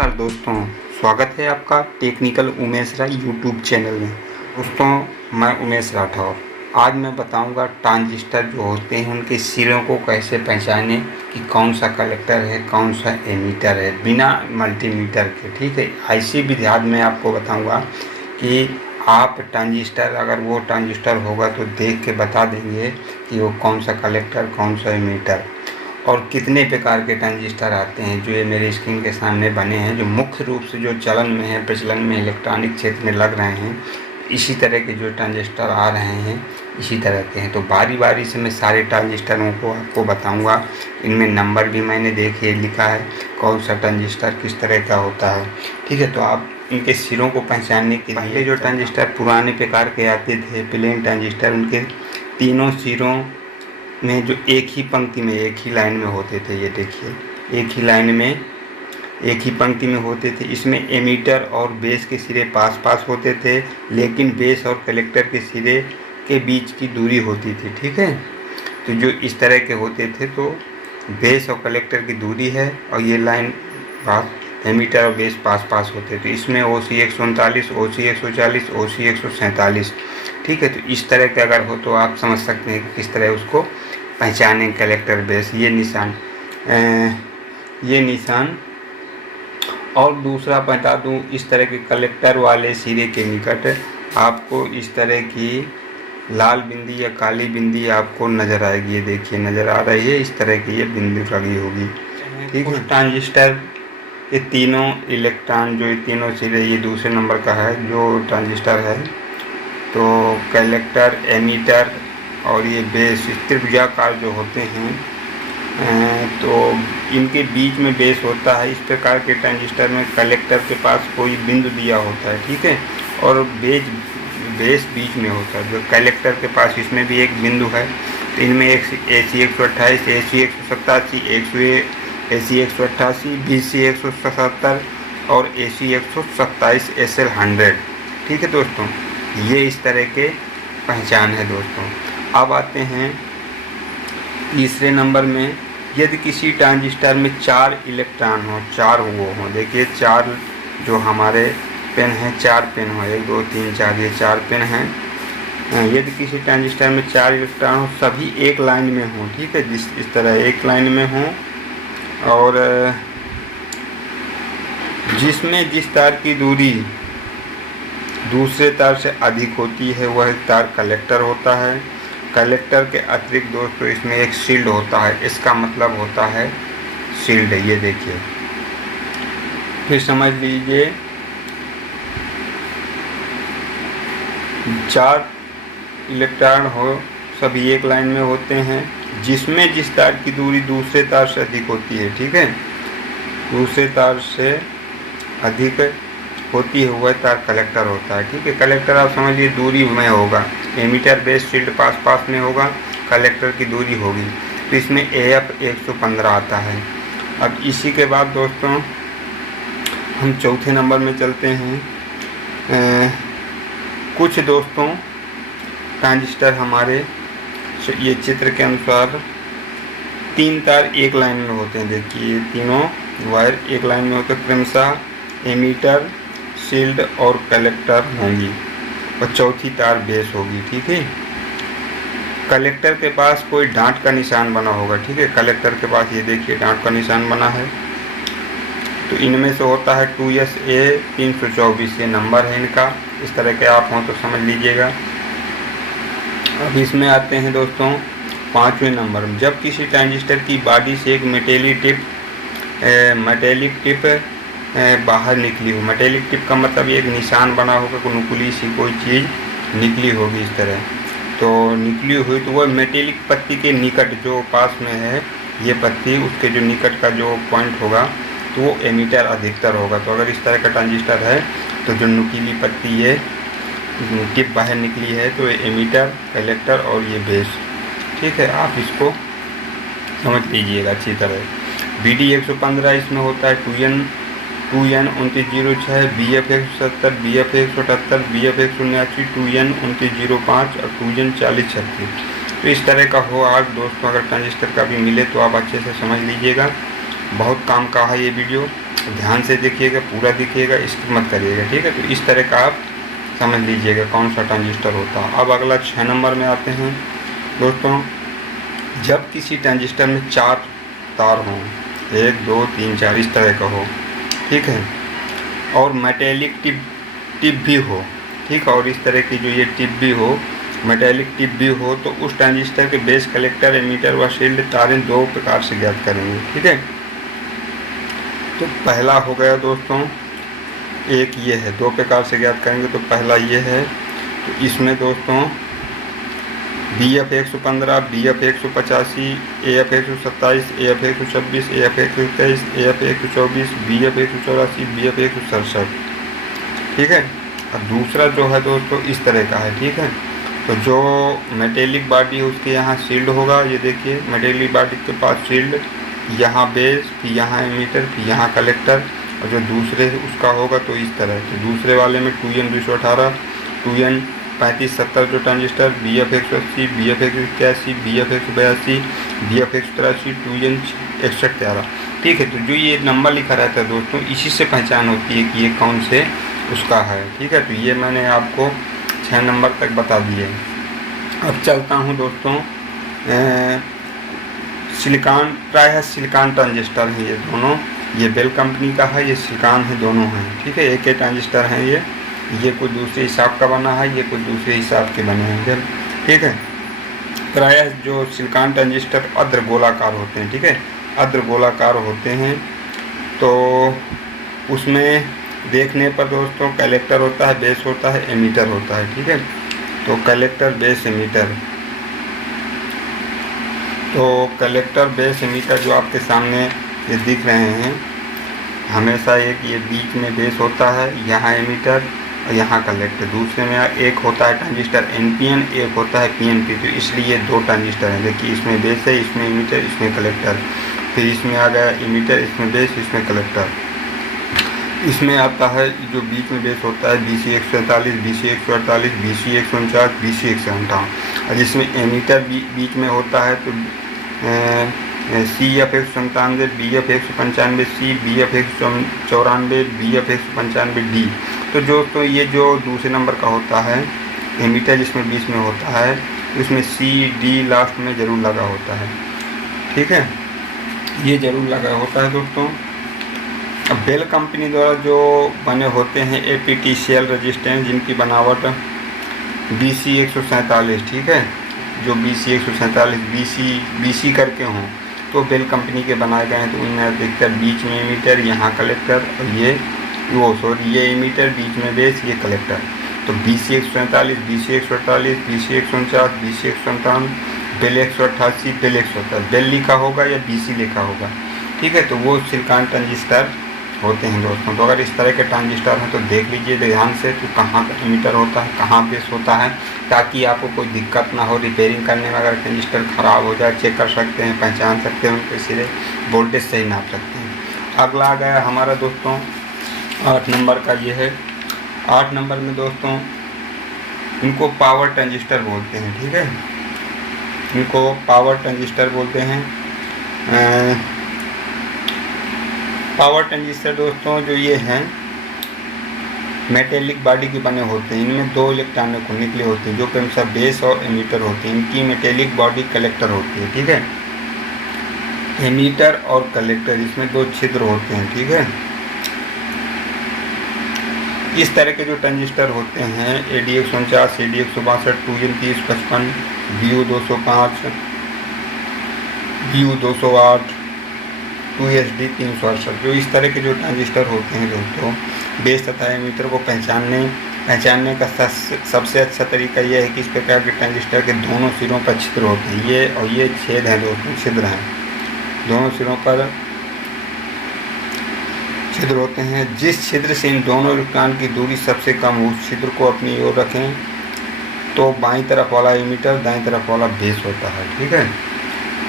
नमस्कार दोस्तों, स्वागत है आपका टेक्निकल उमेश राय यूट्यूब चैनल में। दोस्तों, मैं उमेश राठौर। आज मैं बताऊंगा ट्रांजिस्टर जो होते हैं उनके सिरों को कैसे पहचाने कि कौन सा कलेक्टर है, कौन सा एमीटर है, बिना मल्टीमीटर के। ठीक है, ऐसी विधि में आपको बताऊंगा कि आप ट्रांजिस्टर, अगर वो ट्रांजिस्टर होगा तो देख के बता देंगे कि वो कौन सा कलेक्टर, कौन सा एमीटर और कितने प्रकार के ट्रांजिस्टर आते हैं जो ये मेरे स्क्रीन के सामने बने हैं, जो मुख्य रूप से जो चलन में है, प्रचलन में इलेक्ट्रॉनिक क्षेत्र में लग रहे हैं। इसी तरह के जो ट्रांजिस्टर आ रहे हैं इसी तरह के हैं। तो बारी बारी से मैं सारे ट्रांजिस्टरों को आपको बताऊंगा। इनमें नंबर भी मैंने देखिए लिखा है, कौन सा ट्रांजिस्टर किस तरह का होता है। ठीक है, तो आप इनके सिरों को पहचानने के लिए, जो ट्रांजिस्टर पुराने प्रकार के आते थे प्लेन ट्रांजिस्टर, उनके तीनों सिरों में जो एक ही पंक्ति में, एक ही लाइन में होते थे, ये देखिए एक ही लाइन में, एक ही पंक्ति में होते थे। इसमें एमीटर और बेस के सिरे पास पास होते थे, लेकिन बेस और कलेक्टर के सिरे के बीच की दूरी होती थी। ठीक है, तो जो इस तरह के होते थे, तो बेस और कलेक्टर की दूरी है और ये लाइन पास, एमीटर और बेस पास पास होते थे। इसमें OC 139, OC 140, OC 147। ठीक है, तो इस तरह के अगर हो तो आप समझ सकते हैं कि किस तरह उसको पहचानें कलेक्टर बेस। ये निशान और दूसरा बता दूं, इस तरह के कलेक्टर वाले सिरे के निकट आपको इस तरह की लाल बिंदी या काली बिंदी आपको नज़र आएगी। ये देखिए नज़र आ रही है, इस तरह की ये बिंदी लगी होगी। ठीक है, ट्रांजिस्टर ये तीनों इलेक्ट्रॉन, जो ये तीनों सिरे, ये दूसरे नंबर का है जो ट्रांजिस्टर है। तो कलेक्टर, एमीटर और ये बेस त्रिभुजाकार जो होते हैं, तो इनके बीच में बेस होता है। इस प्रकार के ट्रांजिस्टर में कलेक्टर के पास कोई बिंदु दिया होता है। ठीक है, और बेस बीच में होता है। जो कलेक्टर के पास, इसमें भी एक बिंदु है। तो इनमें एक AC 128, AC 187, AC 188, BC 177 और AC 127 SL 100। ठीक है दोस्तों, ये इस तरह के पहचान है दोस्तों। अब आते हैं तीसरे नंबर में। यदि किसी ट्रांजिस्टर में 4 इलेक्ट्रॉन हो, 4 वो हो, देखिए 4 जो हमारे पेन हैं, 4 पेन हो, 1 2 3 4, ये 4 पेन हैं। यदि किसी ट्रांजिस्टर में 4 इलेक्ट्रॉन हो, सभी एक लाइन में हो। ठीक है, इस तरह एक लाइन में हो और जिसमें जिस तार की दूरी दूसरे तार से अधिक होती है वह तार कलेक्टर होता है। कलेक्टर के अतिरिक्त दोस्तों इसमें एक शील्ड होता है, इसका मतलब होता है शील्ड। ये देखिए, फिर समझ लीजिए 4 इलेक्ट्रॉन हो, सभी एक लाइन में होते हैं, जिसमें जिस तार की दूरी दूसरे तार से अधिक होती है। ठीक है, दूसरे तार से अधिक होती है वह तार कलेक्टर होता है। ठीक है, कलेक्टर आप समझिए दूरी में होगा, एमीटर बेस शील्ड पास पास में होगा, कलेक्टर की दूरी होगी। तो इसमें AF 115 आता है। अब इसी के बाद दोस्तों हम चौथे नंबर में चलते हैं। कुछ दोस्तों ट्रांजिस्टर हमारे ये चित्र के अनुसार 3 तार एक लाइन में होते हैं। देखिए तीनों वायर एक लाइन में होकर क्रमशः एमीटर, शील्ड और कलेक्टर होंगी और चौथी तार बेस होगी। ठीक है, कलेक्टर के पास कोई डांट का निशान बना होगा। ठीक है, कलेक्टर के पास ये देखिए डांट का निशान बना है। तो इनमें से होता है 2SA 324, ये नंबर है इनका। इस तरह के आप हों तो समझ लीजिएगा। अब इसमें आते हैं दोस्तों 5वें नंबर में। जब किसी ट्रांजिस्टर की बॉडी से एक मेटेलिक टिप बाहर निकली हो, मेटेलिक टिप का मतलब एक निशान बना होगा, नुकीली सी कोई चीज़ निकली होगी इस तरह। तो निकली हुई तो वह मेटेलिक पत्ती के निकट जो पास में है ये पत्ती, उसके जो निकट का जो पॉइंट होगा तो वो एमीटर अधिकतर होगा। तो अगर इस तरह का ट्रांजिस्टर है तो जो नुकीली पत्ती ये टिप बाहर निकली है तो ये एमीटर, कलेक्टर और ये बेस। ठीक है, आप इसको समझ लीजिएगा अच्छी तरह। BD 115 इसमें होता है 2N 2906, BF 170, BF 178, BF 179, 2N 2905 और 2N 4036। तो इस तरह का हो आप दोस्तों, अगर ट्रांजिस्टर का भी मिले तो आप अच्छे से समझ लीजिएगा। बहुत काम का है ये वीडियो, ध्यान से देखिएगा, पूरा देखिएगा, स्किप मत करिएगा, ठीक है। तो इस तरह का आप समझ लीजिएगा कौन सा ट्रांजिस्टर होता है। अब अगला 6 नंबर में आते हैं दोस्तों। जब किसी ट्रांजिस्टर में 4 तार हों, 1 2 3 4 इस तरह का हो, ठीक है, और मेटेलिक टिप भी हो, ठीक है, और इस तरह की जो ये टिप भी हो, मेटेलिक टिप भी हो, तो उस ट्रांजिस्टर के बेस, कलेक्टर, एमीटर व शील्ड तारें 2 प्रकार से ज्ञात करेंगे, ठीक है। तो पहला हो गया दोस्तों, एक ये है, 2 प्रकार से ज्ञात करेंगे। तो पहला ये है, तो इसमें दोस्तों BF 115, BF 185, AF 127, AF 126, AF 123, AF 124, BF 184, BF 167, ठीक है। और दूसरा जो है दोस्तों इस तरह का है, ठीक है। तो जो मेटेलिक बॉडी है उसके यहाँ शील्ड होगा, ये देखिए मेटेलिक बॉडी के पास शील्ड, यहाँ बेस, फिर यहाँ एमीटर, फिर यहाँ कलेक्टर, और जो दूसरे उसका होगा तो इस तरह। तो दूसरे वाले में 2N 218, 2N 3570 जो transistor, BF 180, BF 181, BF 182, BF 183, 2N 6113, ठीक है। तो जो ये नंबर लिखा रहता है दोस्तों, इसी से पहचान होती है कि ये कौन से उसका है, ठीक है। तो ये मैंने आपको 6 नंबर तक बता दिए। अब चलता हूँ दोस्तों, सिलिकॉन, प्रायः सिलिकॉन ट्रांजिस्टर हैं ये दोनों, ये बेल कंपनी का है, ये सिलिकॉन है, दोनों हैं, ठीक है। एक ट्रांजिस्टर हैं ये कुछ दूसरे हिसाब का बना है, ये कुछ दूसरे हिसाब के बने हैं, ठीक है। प्रायः जो सिलिकॉन ट्रांजिस्टर अर्धगोलाकार होते हैं, ठीक है, अर्धगोलाकार होते हैं। तो उसमें देखने पर दोस्तों कलेक्टर होता है, बेस होता है, एमीटर होता है, ठीक है। तो कलेक्टर, बेस, एमीटर, तो कलेक्टर, बेस, एमीटर जो आपके सामने ये दिख रहे हैं, हमेशा एक ये बीच में बेस होता है, यहाँ एमीटर और यहाँ कलेक्टर। दूसरे में एक होता है ट्रांजिस्टर NPN, एक होता है PNP। तो इसलिए 2 ट्रांजिस्टर हैं, देखिए इसमें बेस है, इसमें एमीटर, इसमें कलेक्टर, फिर इसमें आ गया एमीटर, इसमें बेस, इसमें कलेक्टर। इसमें आता है जो बीच में बेस होता है BC 147, BC 148, BC 149, BC 158, और जिसमें एमीटर बीच में होता है तो CF 197, BF 195 C, BF 194, BF 195 D। तो ये जो दूसरे नंबर का होता है एमीटर, जिसमें बीच में होता है, उसमें C D लास्ट में ज़रूर लगा होता है, ठीक है, ये ज़रूर लगा होता है दोस्तों। अब बेल कंपनी द्वारा जो बने होते हैं APTCL रेजिस्टेंस, जिनकी बनावट BC 147, ठीक है, जो BC 147 BC करके हों, तो बेल कंपनी के बनाए गए हैं। तो उनमें अधिकतर बीच में एमीटर, यहाँ कलेक्टर, और ये एमीटर, बीच में बेस, ये कलेक्टर। तो BC 147, BC 148, BC 149, BC 157, bell 188, bell 170, bell लिखा होगा या BC लिखा होगा, ठीक है। तो वो सिलिकॉन ट्रांजिस्टर होते हैं दोस्तों। तो अगर इस तरह के ट्रांजिस्टर हैं तो देख लीजिए ध्यान से कि कहाँ पर एमीटर होता है, कहाँ बेस होता है, ताकि आपको कोई दिक्कत ना हो रिपेयरिंग करने में। अगर ट्रांजिस्टर ख़राब हो जाए चेक कर सकते हैं, पहचान सकते हैं, उनके सिरे वोल्टेज सही नाप सकते हैं। अगला आ गया हमारा दोस्तों 8 नंबर का, ये है 8 नंबर में दोस्तों इनको पावर ट्रांजिस्टर बोलते हैं, ठीक है, इनको पावर ट्रांजिस्टर बोलते हैं। पावर ट्रांजिस्टर दोस्तों जो ये हैं मेटेलिक बॉडी के बने होते हैं, इनमें 2 इलेक्ट्रॉनों को निकले होते हैं, जो क्रमशः बेस और एमीटर होते हैं। इनकी मेटेलिक बॉडी कलेक्टर होती है, ठीक है, एमीटर और कलेक्टर, इसमें 2 छिद्र होते हैं, ठीक है। इस तरह के जो ट्रांजिस्टर होते हैं AD 149, AD 162, 2N 3055, BU 205, BU 208, 2SD 368, जो इस तरह के जो ट्रांजिस्टर होते हैं दोस्तों, बेस तथा एमीटर को पहचानने का सबसे अच्छा तरीका यह है कि इस प्रकार के ट्रांजिस्टर के दोनों सिरों पर छिद्र होते हैं, ये और ये छेद हैं दोस्तों, छिद्र हैं, दोनों सिरों पर छिद्र होते हैं। जिस छिद्र से इन दोनों इलेक्ट्रॉन की दूरी सबसे कम हो, उस छिद्र को अपनी ओर रखें, तो बाईं तरफ वाला एमीटर, दाईं तरफ वाला बेस होता है, ठीक है।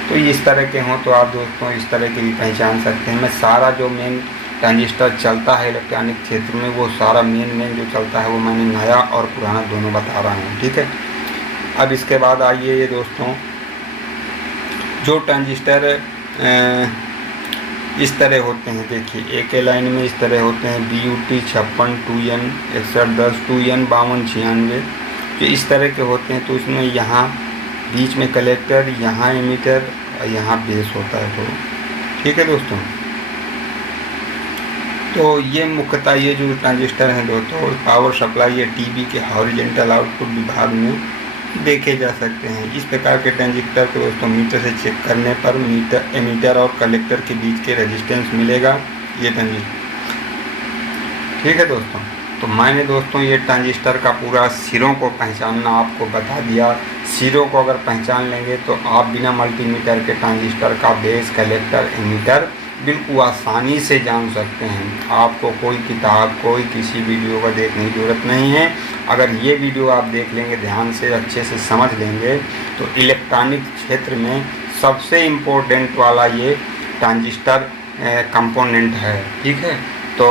तो इस तरह के हों तो आप दोस्तों इस तरह के भी पहचान सकते हैं। मैं सारा जो मेन ट्रांजिस्टर चलता है इलेक्ट्रॉनिक क्षेत्र में, वो सारा मेन जो चलता है वो मैंने नया और पुराना दोनों बता रहा हूँ, ठीक है। अब इसके बाद आइए ये दोस्तों, जो ट्रांजिस्टर इस तरह होते हैं। देखिए एक लाइन में इस तरह होते हैं BUT 56 2N 61 10 2N 52 96 जो इस तरह के होते हैं। तो इसमें यहाँ बीच में कलेक्टर, यहाँ एमीटर, यहाँ बेस होता है। तो ठीक है दोस्तों, तो ये मुख्यतः ये जो ट्रांजिस्टर हैं दोस्तों पावर सप्लाई या टीवी के हॉरिजॉन्टल आउटपुट विभाग में देखे जा सकते हैं। इस प्रकार के ट्रांजिस्टर को दोस्तों मीटर से चेक करने पर एमीटर और कलेक्टर के बीच के रेजिस्टेंस मिलेगा। ये ट्रांजिस्टर ठीक है दोस्तों। तो मैंने दोस्तों ये ट्रांजिस्टर का पूरा सिरों को पहचानना आपको बता दिया। सिरों को अगर पहचान लेंगे तो आप बिना मल्टीमीटर के ट्रांजिस्टर का बेस, कलेक्टर, एमीटर बिल्कुल आसानी से जान सकते हैं। आपको कोई किताब, कोई किसी वीडियो का देखने की ज़रूरत नहीं है। अगर ये वीडियो आप देख लेंगे, ध्यान से अच्छे से समझ लेंगे, तो इलेक्ट्रॉनिक क्षेत्र में सबसे इम्पोर्टेंट वाला ये ट्रांजिस्टर कंपोनेंट है। ठीक है, तो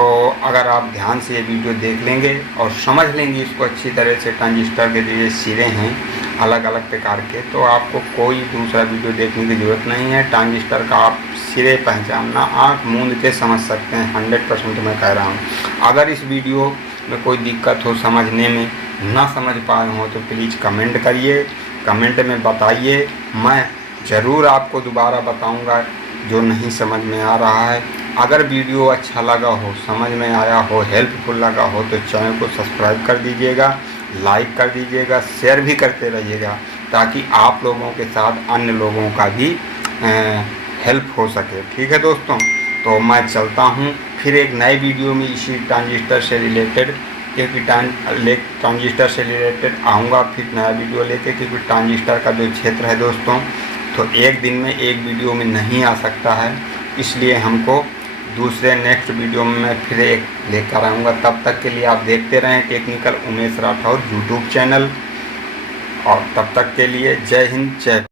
अगर आप ध्यान से ये वीडियो देख लेंगे और समझ लेंगे इसको अच्छी तरह से, ट्रांजिस्टर के जो ये सिरे हैं अलग अलग प्रकार के, तो आपको कोई दूसरा वीडियो देखने की ज़रूरत नहीं है। ट्रांजिस्टर का आप सिरे पहचानना आँख मूंद के समझ सकते हैं। 100% मैं कह रहा हूँ। अगर इस वीडियो में कोई दिक्कत हो समझने में, ना समझ पाए हो, तो प्लीज़ कमेंट करिए, कमेंट में बताइए। मैं ज़रूर आपको दोबारा बताऊँगा जो नहीं समझ में आ रहा है। अगर वीडियो अच्छा लगा हो, समझ में आया हो, हेल्पफुल लगा हो, तो चैनल को सब्सक्राइब कर दीजिएगा, लाइक कर दीजिएगा, शेयर भी करते रहिएगा, ताकि आप लोगों के साथ अन्य लोगों का भी हेल्प हो सके। ठीक है दोस्तों, तो मैं चलता हूँ फिर एक नए वीडियो में इसी ट्रांजिस्टर से रिलेटेड, क्योंकि ट्रांजिस्टर से रिलेटेड आऊँगा फिर नया वीडियो लेके, क्योंकि ट्रांजिस्टर का जो क्षेत्र है दोस्तों, तो एक दिन में एक वीडियो में नहीं आ सकता है, इसलिए हमको दूसरे नेक्स्ट वीडियो में मैं फिर एक लेकर आऊँगा। तब तक के लिए आप देखते रहें technical Umesh Rathore YouTube channel, और तब तक के लिए जय हिंद, जय।